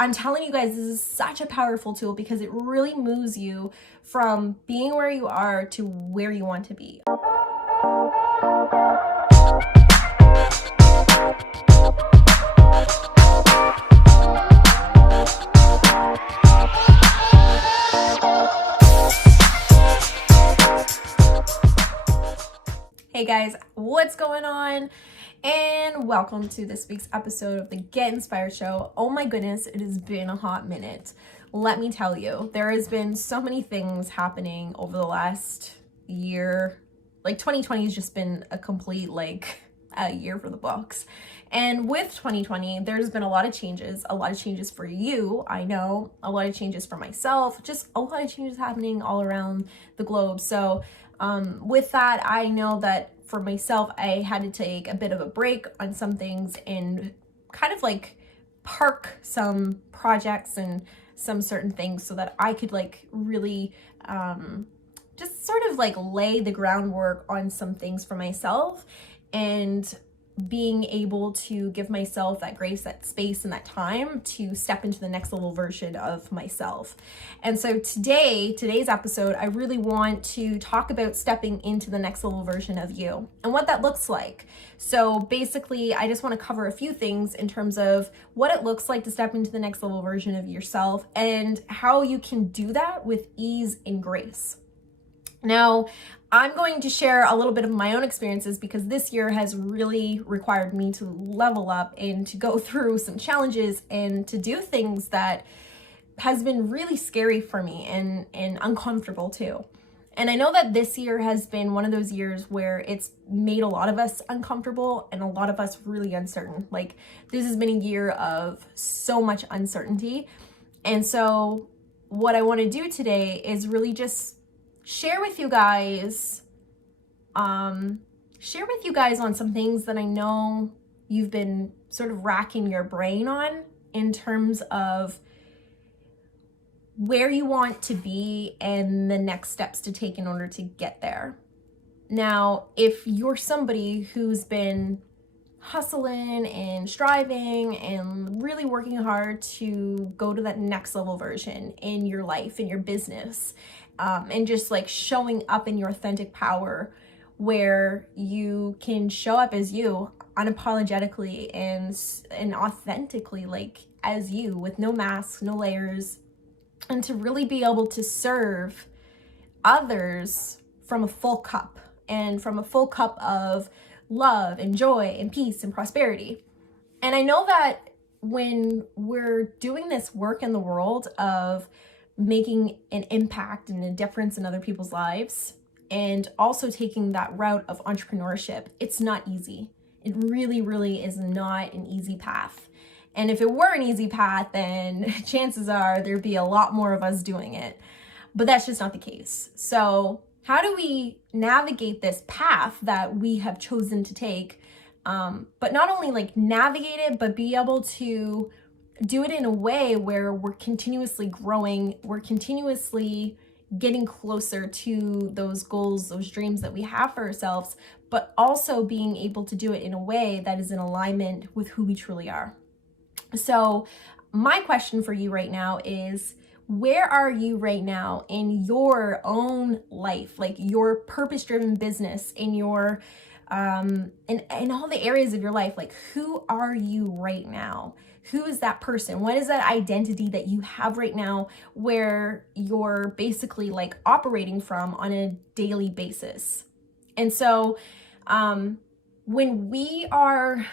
I'm telling you guys, this is such a powerful tool because it really moves you from being where you are to where you want to be. Hey guys, what's going on? And welcome to this week's episode of the Get Inspired Show. Oh my goodness, it has been a hot minute. Let me tell you, there has been so many things happening over the last year. Like 2020 has just been a complete a year for the books. And with 2020, there's been a lot of changes for you, I know, a lot of changes for myself, just a lot of changes happening all around the globe. So with that, I know that for myself, I had to take a bit of a break on some things and kind of park some projects and some certain things so that I could really just sort of lay the groundwork on some things for myself and being able to give myself that grace, that space, and that time to step into the next level version of myself. And so today's episode, I really want to talk about stepping into the next level version of you and what that looks like. So basically, I just want to cover a few things in terms of what it looks like to step into the next level version of yourself and how you can do that with ease and grace. Now, I'm going to share a little bit of my own experiences because this year has really required me to level up and to go through some challenges and to do things that has been really scary for me and uncomfortable too. And I know that this year has been one of those years where it's made a lot of us uncomfortable and a lot of us really uncertain. This has been a year of so much uncertainty. And so what I want to do today is really just share with you guys on some things that I know you've been sort of racking your brain on in terms of where you want to be and the next steps to take in order to get there. Now, if you're somebody who's been hustling and striving and really working hard to go to that next level version in your life, in your business, and just showing up in your authentic power where you can show up as you unapologetically and authentically, as you, with no masks, no layers, and to really be able to serve others from a full cup and from a full cup of love and joy and peace and prosperity. And I know that when we're doing this work in the world of making an impact and a difference in other people's lives and also taking that route of entrepreneurship, it's not easy. It really, really is not an easy path. And if it were an easy path, then chances are there'd be a lot more of us doing it. But that's just not the case. So how do we navigate this path that we have chosen to take? But not only navigate it, but be able to do it in a way where we're continuously growing, we're continuously getting closer to those goals, those dreams that we have for ourselves, but also being able to do it in a way that is in alignment with who we truly are. So my question for you right now is, where are you right now in your own life, your purpose-driven business, in your in all the areas of your life? Who are you right now? Who is that person? What is that identity that you have right now where you're basically operating from on a daily basis? And so when we are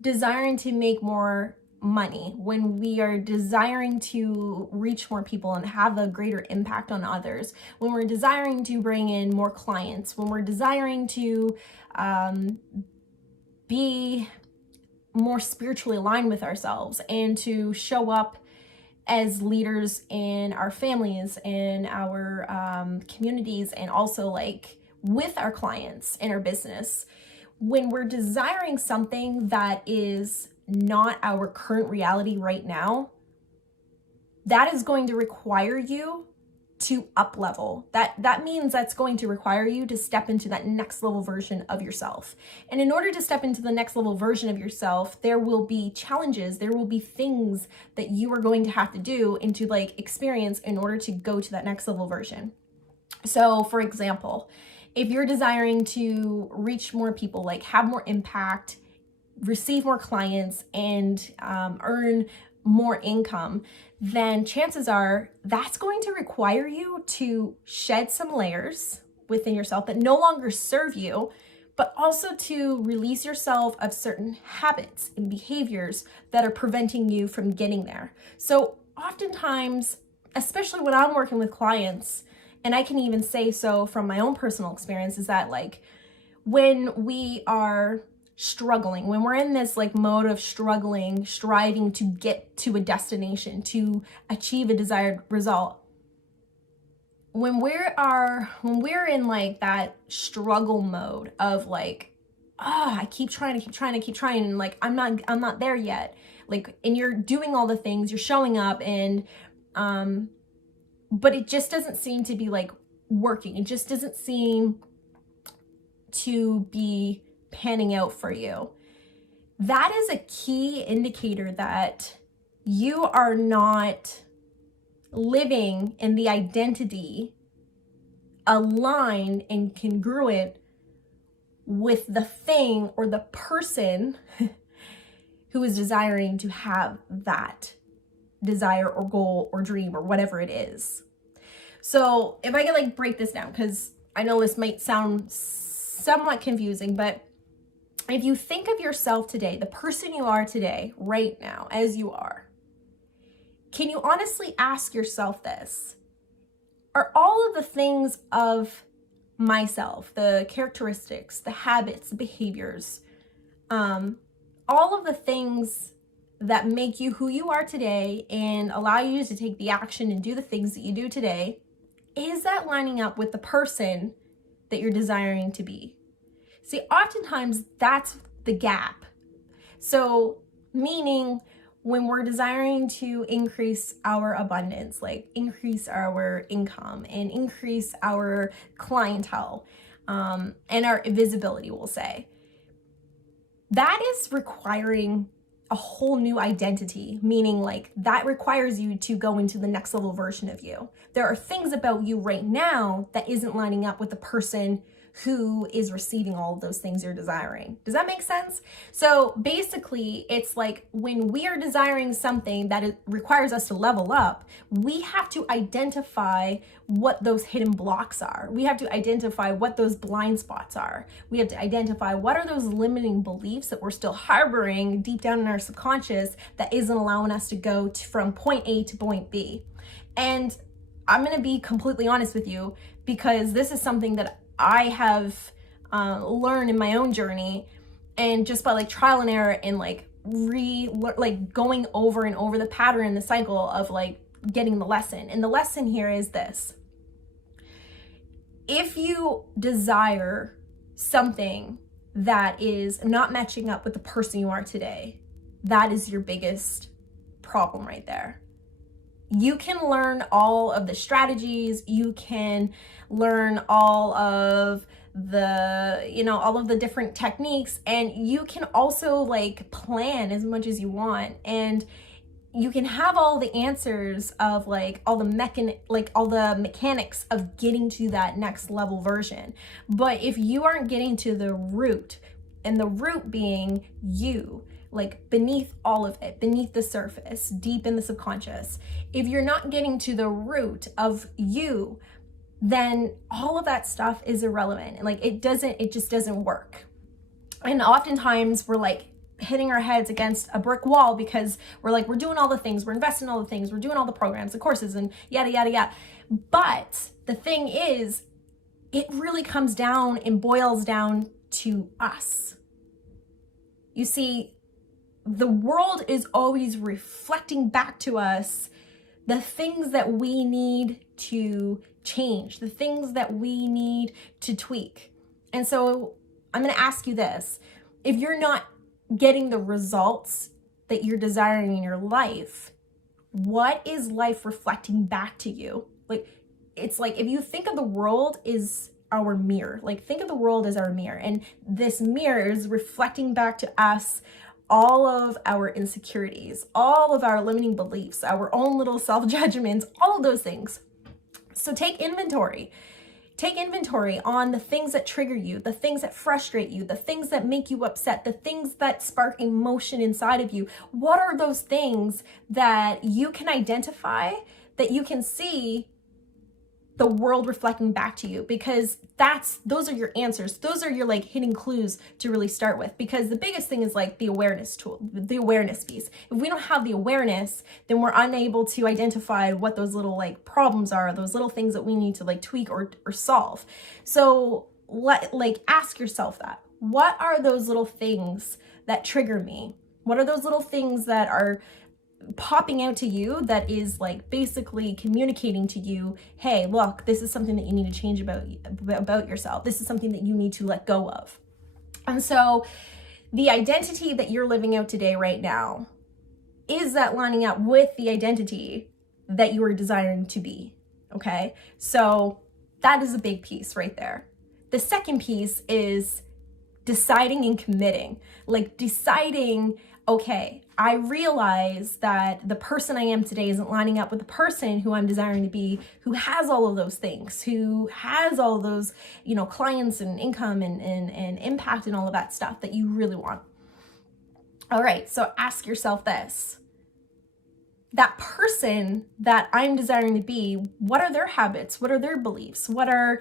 desiring to make more money, when we are desiring to reach more people and have a greater impact on others, when we're desiring to bring in more clients, when we're desiring to be more spiritually aligned with ourselves and to show up as leaders in our families, in our communities, and also with our clients in our business, when we're desiring something that is not our current reality right now, that is going to require you to up level. That means that's going to require you to step into that next level version of yourself. And in order to step into the next level version of yourself, there will be challenges, there will be things that you are going to have to do and to like experience in order to go to that next level version. So for example, if you're desiring to reach more people, like have more impact, receive more clients, and earn more income, then chances are that's going to require you to shed some layers within yourself that no longer serve you, but also to release yourself of certain habits and behaviors that are preventing you from getting there. So oftentimes, especially when I'm working with clients, and I can even say so from my own personal experience, is that like when we are struggling, when we're in this like mode of struggling, striving to get to a destination, to achieve a desired result, when we're in like that struggle mode of like, I keep trying, and like I'm not there yet, like, and you're doing all the things, you're showing up, and but it just doesn't seem to be like working, it just doesn't seem to be panning out for you. That is a key indicator that you are not living in the identity aligned and congruent with the thing or the person who is desiring to have that desire or goal or dream or whatever it is. So if I could like break this down, because I know this might sound somewhat confusing, but if you think of yourself today, the person you are today, right now, as you are, can you honestly ask yourself this? Are all of the things of myself, the characteristics, the habits, the behaviors, all of the things that make you who you are today and allow you to take the action and do the things that you do today, is that lining up with the person that you're desiring to be? See, oftentimes that's the gap. So meaning when we're desiring to increase our abundance, like increase our income and increase our clientele, and our visibility, we'll say, that is requiring a whole new identity, meaning like that requires you to go into the next level version of you. There are things about you right now that isn't lining up with the person who is receiving all of those things you're desiring. Does that make sense? So basically, it's like when we are desiring something that it requires us to level up, we have to identify what those hidden blocks are. We have to identify what those blind spots are. We have to identify what are those limiting beliefs that we're still harboring deep down in our subconscious that isn't allowing us to go from point A to point B. And I'm going to be completely honest with you, because this is something that I have learned in my own journey, and just by like trial and error and like going over and over the pattern and the cycle of like getting the lesson. And the lesson here is this: if you desire something that is not matching up with the person you are today, that is your biggest problem right there. You can learn all of the strategies, you can learn all of the, all of the different techniques, and you can also like plan as much as you want, and you can have all the answers of like all the mechanics of getting to that next level version. But if you aren't getting to the root, and the root being you, like beneath all of it, beneath the surface, deep in the subconscious, if you're not getting to the root of you, then all of that stuff is irrelevant. And like it just doesn't work. And oftentimes we're like hitting our heads against a brick wall because we're doing all the things, we're investing in all the things, we're doing all the programs, the courses, and yada, yada, yada. But the thing is, it really comes down and boils down to us. You see, the world is always reflecting back to us the things that we need to change, the things that we need to tweak. And so I'm going to ask you this: if you're not getting the results that you're desiring in your life, what is life reflecting back to you? Like, it's like, if you think of the world is our mirror, like think of the world as our mirror, and this mirror is reflecting back to us all of our insecurities, all of our limiting beliefs, our own little self-judgments, all of those things. So take inventory. Take inventory on the things that trigger you, the things that frustrate you, the things that make you upset, the things that spark emotion inside of you. What are those things that you can identify, that you can see the world reflecting back to you? Because those are your answers. Those are your like hidden clues to really start with, because the biggest thing is like the awareness tool, the awareness piece. If we don't have the awareness, then we're unable to identify what those little like problems are, those little things that we need to like tweak or solve. So ask yourself that. What are those little things that trigger me? What are those little things that are popping out to you that is like basically communicating to you, hey, look, this is something that you need to change about yourself. This is something that you need to let go of. And so the identity that you're living out today right now, is that lining up with the identity that you are desiring to be? Okay, so that is a big piece right there. The second piece is deciding and committing, like deciding, okay, I realize that the person I am today isn't lining up with the person who I'm desiring to be, who has all of those things, who has all of those, clients and income and impact and all of that stuff that you really want. All right, so ask yourself this. That person that I'm desiring to be, what are their habits? What are their beliefs? What are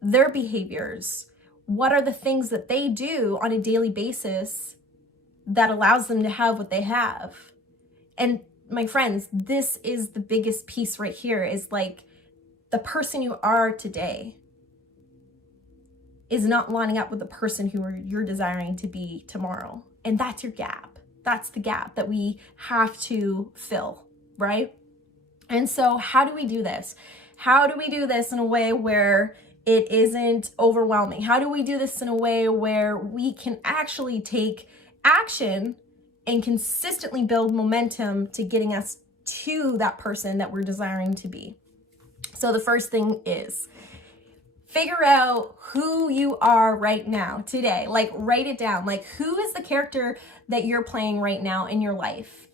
their behaviors? What are the things that they do on a daily basis that allows them to have what they have? And my friends, this is the biggest piece right here, is like the person you are today is not lining up with the person who you're desiring to be tomorrow. And that's your gap. That's the gap that we have to fill, right? And so how do we do this? How do we do this in a way where it isn't overwhelming? How do we do this in a way where we can actually take action and consistently build momentum to getting us to that person that we're desiring to be? So the first thing is figure out who you are right now, today. Like write it down. Like who is the character that you're playing right now in your life?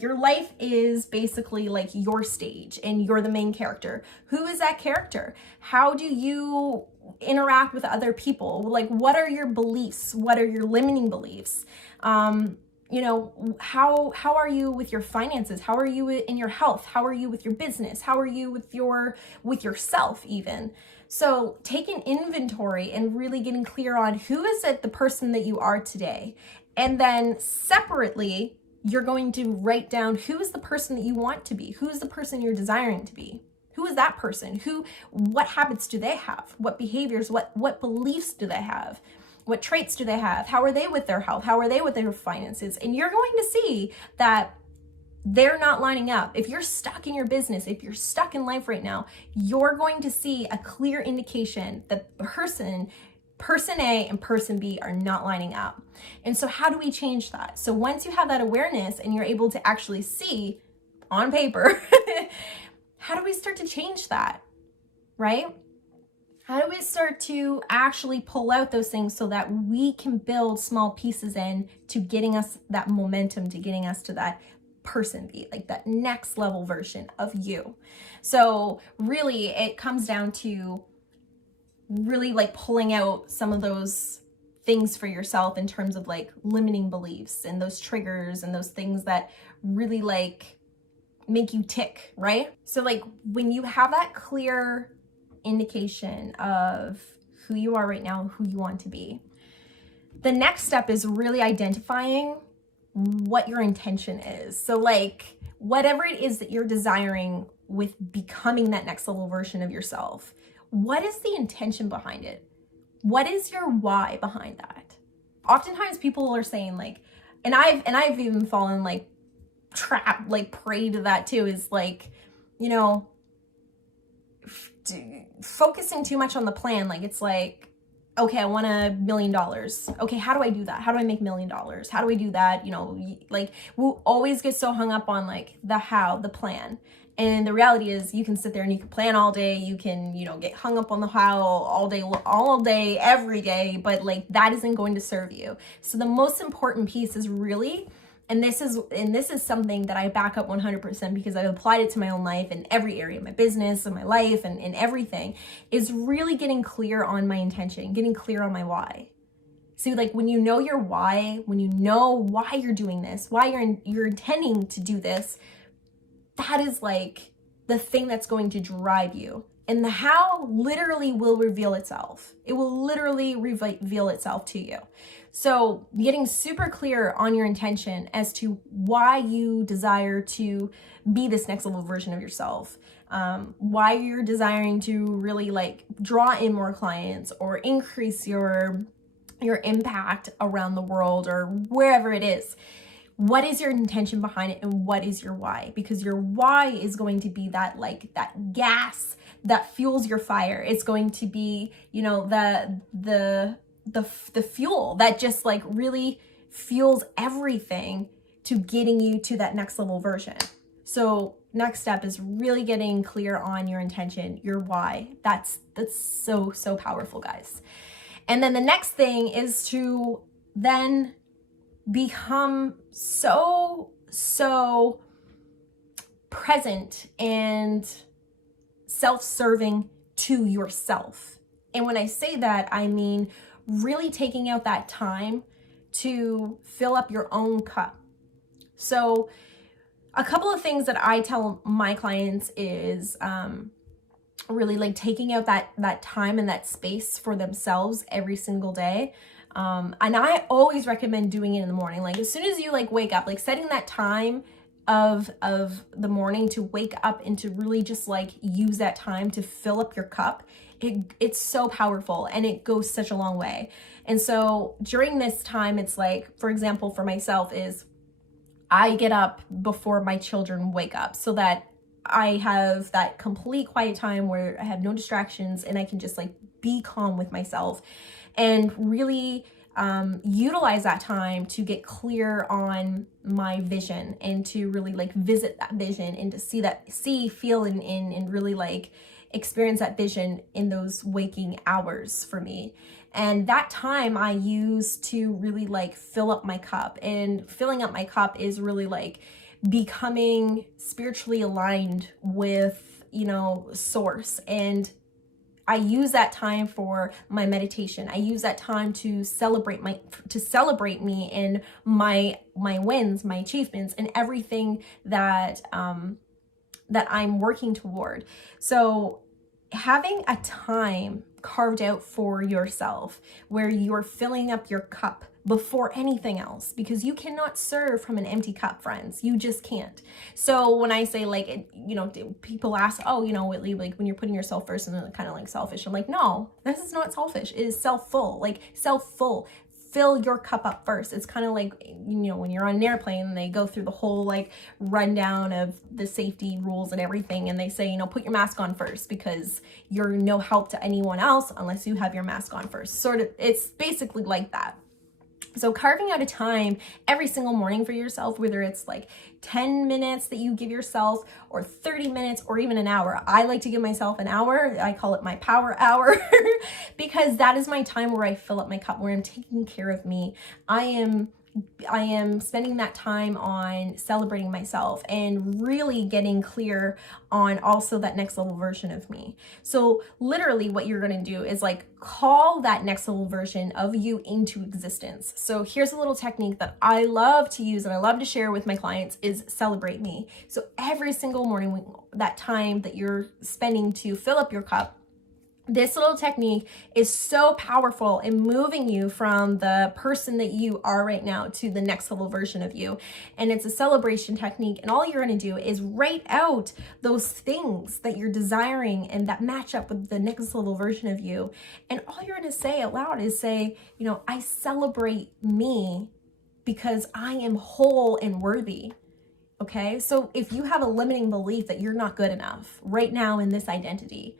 Your life is basically like your stage and you're the main character. Who is that character? How do you interact with other people? Like what are your beliefs? What are your limiting beliefs? How are you with your finances? How are you in your health? How are you with your business? How are you with yourself even? So take an inventory and really getting clear on who is it, the person that you are today. And then separately, you're going to write down who is the person that you want to be, who is the person you're desiring to be. Who is that person? What habits do they have? What behaviors, what beliefs do they have? What traits do they have? How are they with their health? How are they with their finances? And you're going to see that they're not lining up. If you're stuck in your business, if you're stuck in life right now, you're going to see a clear indication that person A and person B are not lining up. And so how do we change that? So once you have that awareness and you're able to actually see on paper, how do we start to change that, right? How do we start to actually pull out those things so that we can build small pieces in to getting us that momentum, to getting us to that person B, like that next level version of you? So really it comes down to really like pulling out some of those things for yourself in terms of like limiting beliefs and those triggers and those things that really like make you tick, right? So like when you have that clear indication of who you are right now, who you want to be, the next step is really identifying what your intention is. So like whatever it is that you're desiring with becoming that next level version of yourself, what is the intention behind it? What is your why behind that? Oftentimes people are saying like, and I've even fallen like trapped, like prey to that too, is like, focusing too much on the plan. Like it's like, okay, I want $1 million. Okay, how do I do that? How do I make $1 million? How do I do that? Like we'll always get so hung up on like the how, the plan. And the reality is you can sit there and you can plan all day. You can, get hung up on the how all day, every day, but like that isn't going to serve you. So the most important piece is really, and this is something that I back up 100% because I've applied it to my own life in every area of my business and my life and in everything, is really getting clear on my intention, getting clear on my why. See, like when you know your why, when you know why you're doing this, why you're intending to do this, that is like the thing that's going to drive you. And the how literally will reveal itself. It will literally reveal itself to you. So getting super clear on your intention as to why you desire to be this next level version of yourself, why you're desiring to really like draw in more clients or increase your impact around the world or wherever it is. What is your intention behind it and what is your why? Because your why is going to be that gas that fuels your fire. It's going to be, the fuel that just like really fuels everything to getting you to that next level version. So next step is really getting clear on your intention, your why. That's so powerful, guys. And then the next thing is to then become so present and self-serving to yourself. And when I say that, I mean really taking out that time to fill up your own cup. So a couple of things that I tell my clients is really like taking out that time and that space for themselves every single day. And I always recommend doing it in the morning. Like as soon as you like wake up, like setting that time of the morning to wake up and to really just like use that time to fill up your cup. It's so powerful and it goes such a long way. And so during this time, it's like, for example, for myself is I get up before my children wake up so that I have that complete quiet time where I have no distractions and I can just like be calm with myself and really utilize that time to get clear on my vision and to really like visit that vision and to see, feel, and really like experience that vision in those waking hours for me. And that time I use to really like fill up my cup, and filling up my cup is really like becoming spiritually aligned with, source. And I use that time for my meditation. I use that time to celebrate me and my wins, my achievements, and everything that I'm working toward. So having a time carved out for yourself where you're filling up your cup before anything else, because you cannot serve from an empty cup, friends. You just can't. So when I say like, people ask, oh, Whitley, like when you're putting yourself first and then kind of like selfish, I'm like, no, this is not selfish. It is self-full, like self-full. Fill your cup up first. It's kind of like, when you're on an airplane and they go through the whole like rundown of the safety rules and everything. And they say, put your mask on first because you're no help to anyone else unless you have your mask on first. Sort of, it's basically like that. So carving out a time every single morning for yourself, whether it's like 10 minutes that you give yourself or 30 minutes or even an hour. I like to give myself an hour. I call it my power hour because that is my time where I fill up my cup, where I'm taking care of me. I am spending that time on celebrating myself and really getting clear on also that next level version of me. So literally what you're going to do is like call that next level version of you into existence. So here's a little technique that I love to use and I love to share with my clients is celebrate me. So every single morning, that time that you're spending to fill up your cup, this little technique is so powerful in moving you from the person that you are right now to the next level version of you. And it's a celebration technique. And all you're going to do is write out those things that you're desiring and that match up with the next level version of you. And all you're going to say out loud is say, I celebrate me because I am whole and worthy. Okay. So if you have a limiting belief that you're not good enough right now in this identity,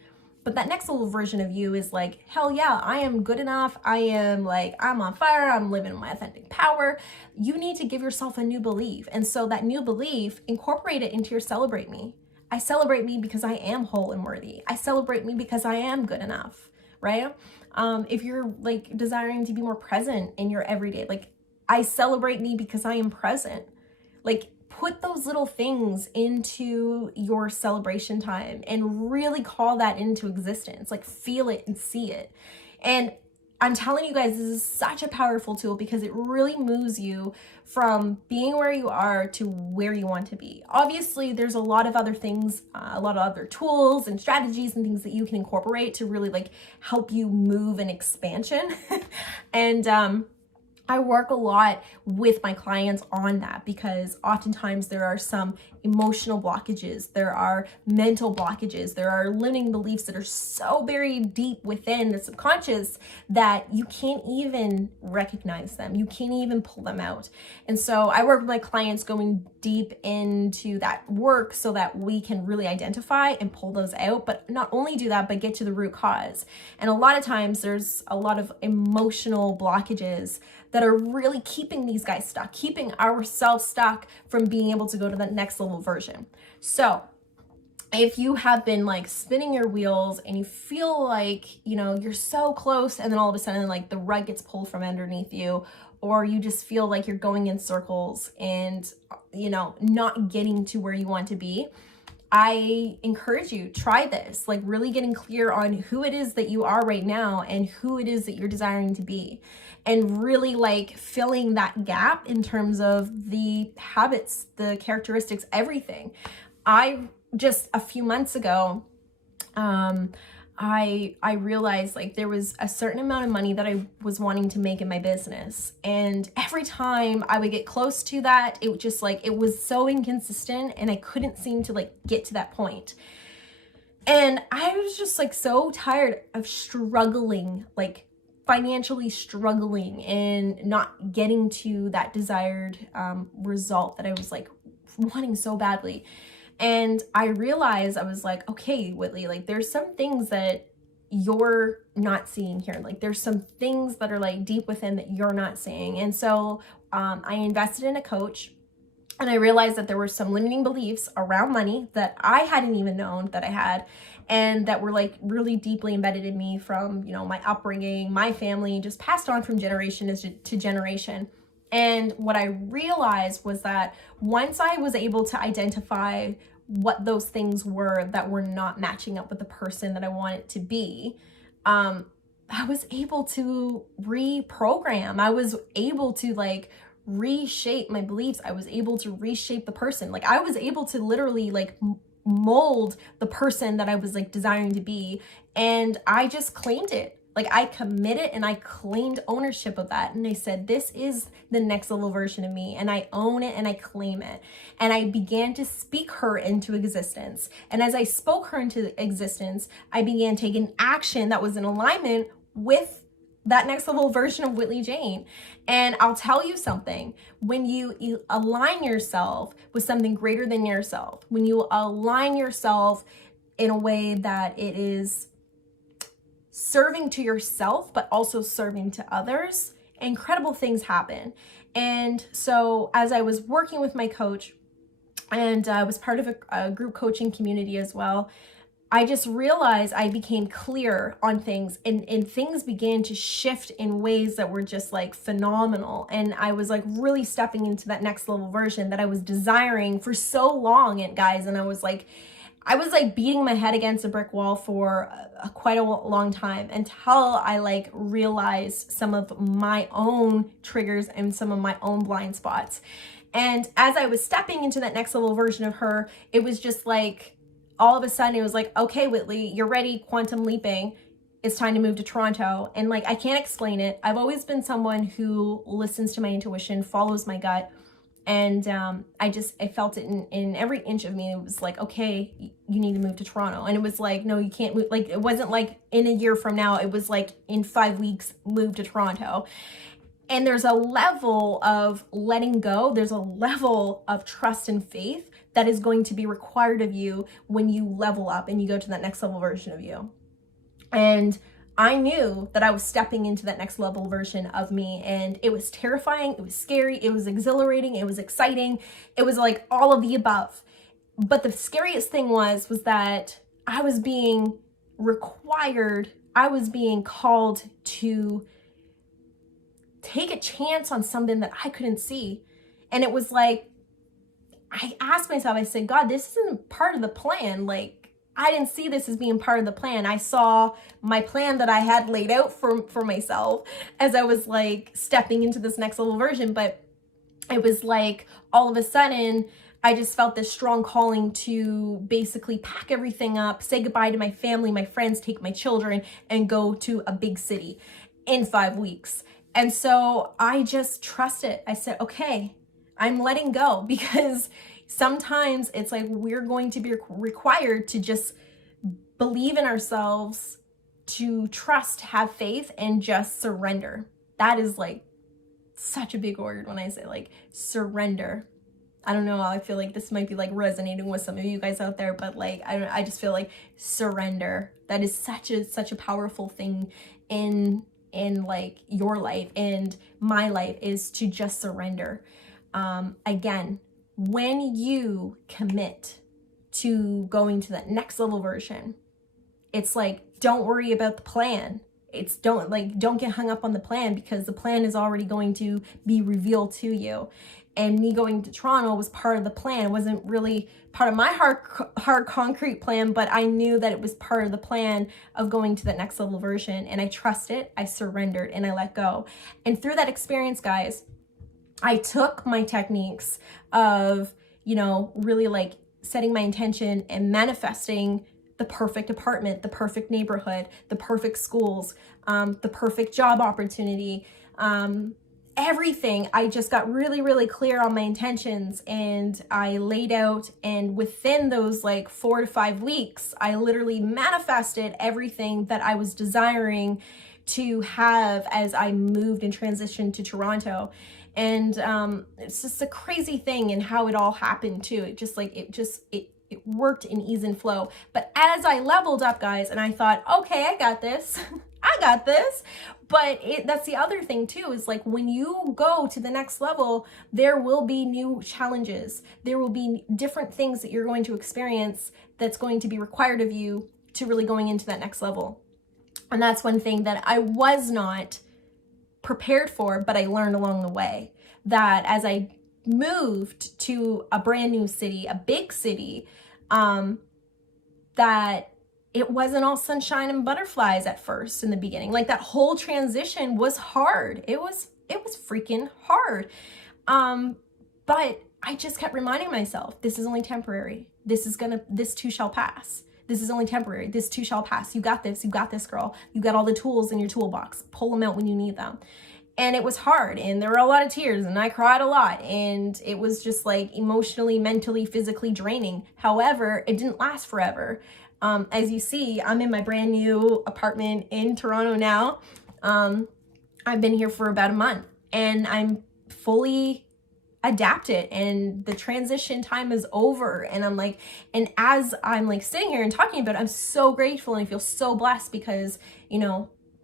But that next level version of you is like, hell yeah, I am good enough. I'm on fire. I'm living in my authentic power. You need to give yourself a new belief. And so that new belief, incorporate it into your celebrate me. I celebrate me because I am whole and worthy. I celebrate me because I am good enough, right? If you're like desiring to be more present in your everyday, like I celebrate me because I am present. Like put those little things into your celebration time and really call that into existence. Like feel it and see it. And I'm telling you guys, this is such a powerful tool because it really moves you from being where you are to where you want to be. Obviously, there's a lot of other things, a lot of other tools and strategies and things that you can incorporate to really like help you move in expansion. And I work a lot with my clients on that because oftentimes there are some emotional blockages, there are mental blockages, there are limiting beliefs that are so buried deep within the subconscious that you can't even recognize them. You can't even pull them out. And so I work with my clients going deep into that work so that we can really identify and pull those out, but not only do that, but get to the root cause. And a lot of times there's a lot of emotional blockages that are really keeping these guys stuck, keeping ourselves stuck from being able to go to that next level version. So if you have been like spinning your wheels and you feel like, you know, you're so close and then all of a sudden like the rug gets pulled from underneath you, or you just feel like you're going in circles and, you know, not getting to where you want to be, I encourage you, try this, like really getting clear on who it is that you are right now and who it is that you're desiring to be, and really like filling that gap in terms of the habits, the characteristics, everything. I just a few months ago, I realized like there was a certain amount of money that I was wanting to make in my business. And every time I would get close to that, it was just like, it was so inconsistent and I couldn't seem to like get to that point. And I was just like so tired of struggling, like financially struggling and not getting to that desired result that I was like wanting so badly. And I realized, I was like, okay, Whitley, like there's some things that you're not seeing here. Like there's some things that are like deep within that you're not seeing. And so I invested in a coach, and I realized that there were some limiting beliefs around money that I hadn't even known that I had, and that were like really deeply embedded in me from, you know, my upbringing, my family, just passed on from generation to generation. And what I realized was that once I was able to identify what those things were that were not matching up with the person that I wanted to be, I was able to reprogram. I was able to like reshape my beliefs. I was able to reshape the person. Like I was able to literally like mold the person that I was like desiring to be. And I just claimed it. Like I committed and I claimed ownership of that. And I said, this is the next level version of me. And I own it and I claim it. And I began to speak her into existence. And as I spoke her into existence, I began taking action that was in alignment with that next level version of Whitley Jane. And I'll tell you something, when you align yourself with something greater than yourself, when you align yourself in a way that it is serving to yourself, but also serving to others, incredible things happen. And so as I was working with my coach, and I was part of a group coaching community as well, I just realized I became clear on things, and things began to shift in ways that were just like phenomenal. And I was like really stepping into that next level version that I was desiring for so long, and guys, and I was like beating my head against a brick wall for quite a long time until I like realized some of my own triggers and some of my own blind spots. And as I was stepping into that next level version of her, it was just like, all of a sudden it was like, okay, Whitley, you're ready, quantum leaping. It's time to move to Toronto. And like, I can't explain it. I've always been someone who listens to my intuition, follows my gut. And I felt it in every inch of me. It was like, okay, you need to move to Toronto. And it was like, no, you can't move. Like, it wasn't like in a year from now. It was like in 5 weeks, move to Toronto. And there's a level of letting go. There's a level of trust and faith that is going to be required of you when you level up and you go to that next level version of you. And I knew that I was stepping into that next level version of me, and it was terrifying, it was scary, it was exhilarating, it was exciting, it was like all of the above. But the scariest thing was that I was being required, I was being called to take a chance on something that I couldn't see. And it was like, I asked myself, I said, God, this isn't part of the plan. Like, I didn't see this as being part of the plan. I saw my plan that I had laid out for myself as I was like stepping into this next level version. But it was like all of a sudden, I just felt this strong calling to basically pack everything up, say goodbye to my family, my friends, take my children, and go to a big city in 5 weeks. And so I just trusted. I said, okay, I'm letting go, because sometimes it's like we're going to be required to just believe in ourselves, to trust, have faith, and just surrender. That is like such a big word when I say like surrender. I don't know, I feel like this might be like resonating with some of you guys out there, but like I just feel like surrender, that is such a powerful thing in like your life and my life, is to just surrender. Again, when you commit to going to that next level version, it's like, don't worry about the plan. It's don't get hung up on the plan, because the plan is already going to be revealed to you. And me going to Toronto was part of the plan. It wasn't really part of my hard concrete plan, but I knew that it was part of the plan of going to that next level version. And I trusted, I surrendered, and I let go. And through that experience, guys, I took my techniques of, really like setting my intention and manifesting the perfect apartment, the perfect neighborhood, the perfect schools, the perfect job opportunity, everything. I just got really, really clear on my intentions, and I laid out, and within those like 4 to 5 weeks, I literally manifested everything that I was desiring to have as I moved and transitioned to Toronto. And it's just a crazy thing and how it all happened too. It worked in ease and flow. But as I leveled up, guys, and I thought, okay, I got this. I got this. But that's the other thing too, is like when you go to the next level, there will be new challenges. There will be different things that you're going to experience that's going to be required of you to really going into that next level. And that's one thing that I was not prepared for, but I learned along the way, that as I moved to a brand new city, a big city, that it wasn't all sunshine and butterflies at first in the beginning. Like that whole transition was hard. It was freaking hard. But I just kept reminding myself, this is only temporary. This too shall pass. This is only temporary. This too shall pass. You got this. You got this, girl. You got all the tools in your toolbox. Pull them out when you need them. And it was hard, and there were a lot of tears, and I cried a lot, and it was just like emotionally, mentally, physically draining. However, it didn't last forever. As you see, I'm in my brand new apartment in Toronto now. I've been here for about a month, and I'm fully adapted, and the transition time is over. And and as I'm like sitting here and talking about it, I'm so grateful, and I feel so blessed because,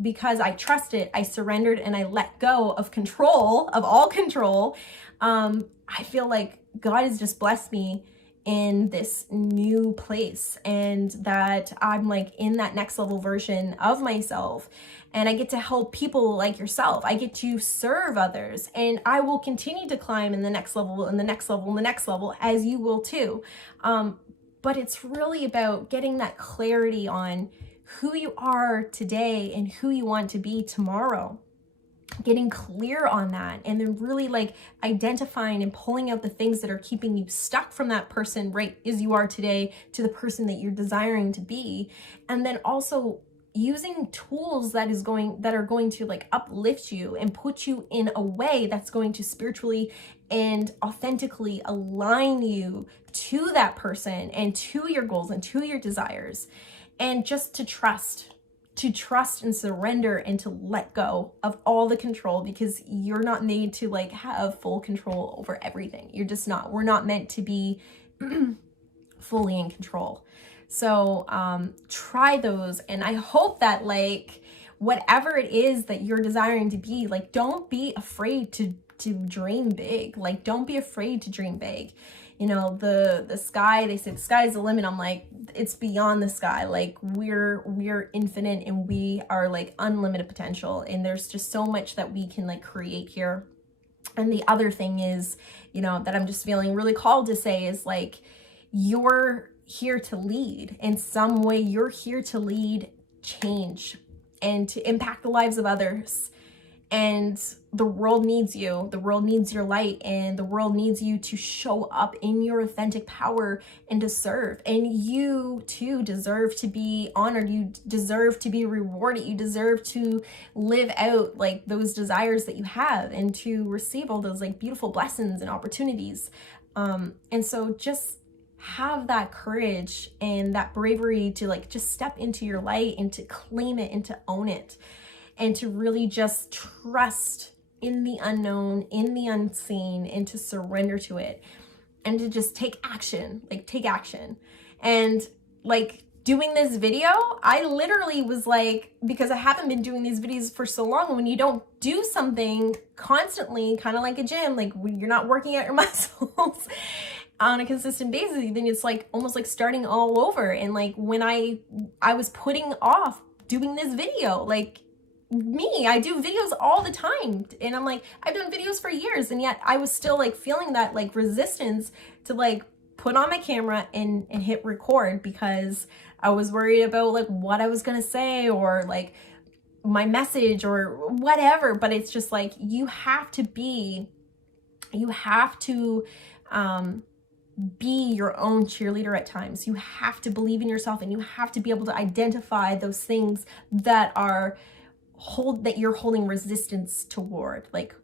because I trusted, I surrendered, and I let go of control, of all control. I feel like God has just blessed me in this new place, and that I'm like in that next level version of myself, and I get to help people like yourself. I get to serve others, and I will continue to climb in the next level and the next level and the next level, as you will too. But it's really about getting that clarity on who you are today and who you want to be tomorrow. Getting clear on that, and then really like identifying and pulling out the things that are keeping you stuck from that person right as you are today to the person that you're desiring to be. And then also using tools that are going to like uplift you and put you in a way that's going to spiritually and authentically align you to that person and to your goals and to your desires. And just to trust and surrender and to let go of all the control, because you're not made to like have full control over everything. You're just not. We're not meant to be fully in control. So try those, and I hope that like whatever it is that you're desiring to be, like don't be afraid to dream big. Like don't be afraid to dream big. You know, the sky, they say the sky's the limit. I'm like, it's beyond the sky. Like we're infinite, and we are like unlimited potential, and there's just so much that we can like create here. And the other thing is, you know, that I'm just feeling really called to say is like, you're here to lead in some way. You're here to lead change and to impact the lives of others. And the world needs you. The world needs your light, and the world needs you to show up in your authentic power and to serve. And you too deserve to be honored. You deserve to be rewarded. You deserve to live out like those desires that you have, and to receive all those like beautiful blessings and opportunities. And so just have that courage and that bravery to like just step into your light and to claim it and to own it, and to really just trust in the unknown, in the unseen, and to surrender to it, and to just take action, like take action. And like doing this video, I literally was like, because I haven't been doing these videos for so long, when you don't do something constantly, kind of like a gym, like when you're not working out your muscles on a consistent basis, then it's like almost like starting all over. And like when I was putting off doing this video, like me, I do videos all the time, and I'm like, I've done videos for years, and yet I was still like feeling that like resistance to like put on my camera and hit record, because I was worried about like what I was gonna say, or like my message or whatever. But it's just like, you have to be your own cheerleader at times. You have to believe in yourself, and you have to be able to identify those things that you're holding resistance toward, like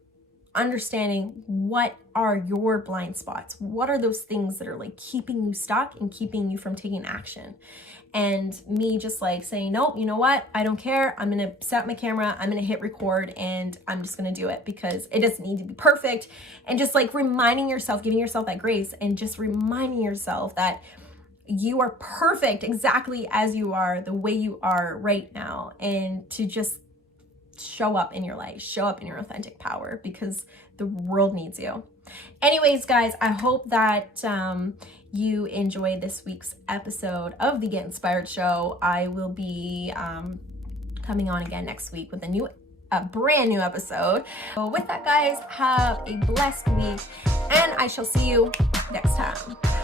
understanding what are your blind spots, what are those things that are like keeping you stuck and keeping you from taking action. And me just like saying, nope, you know what, I don't care, I'm gonna set my camera, I'm gonna hit record, and I'm just gonna do it, because it doesn't need to be perfect. And just like reminding yourself, giving yourself that grace, and just reminding yourself that you are perfect exactly as you are, the way you are right now, and to just show up in your life, show up in your authentic power, because the world needs you. Anyways, guys, I hope that you enjoyed this week's episode of the Get Inspired Show. I will be coming on again next week with a brand new episode. So with that, guys, have a blessed week, and I shall see you next time.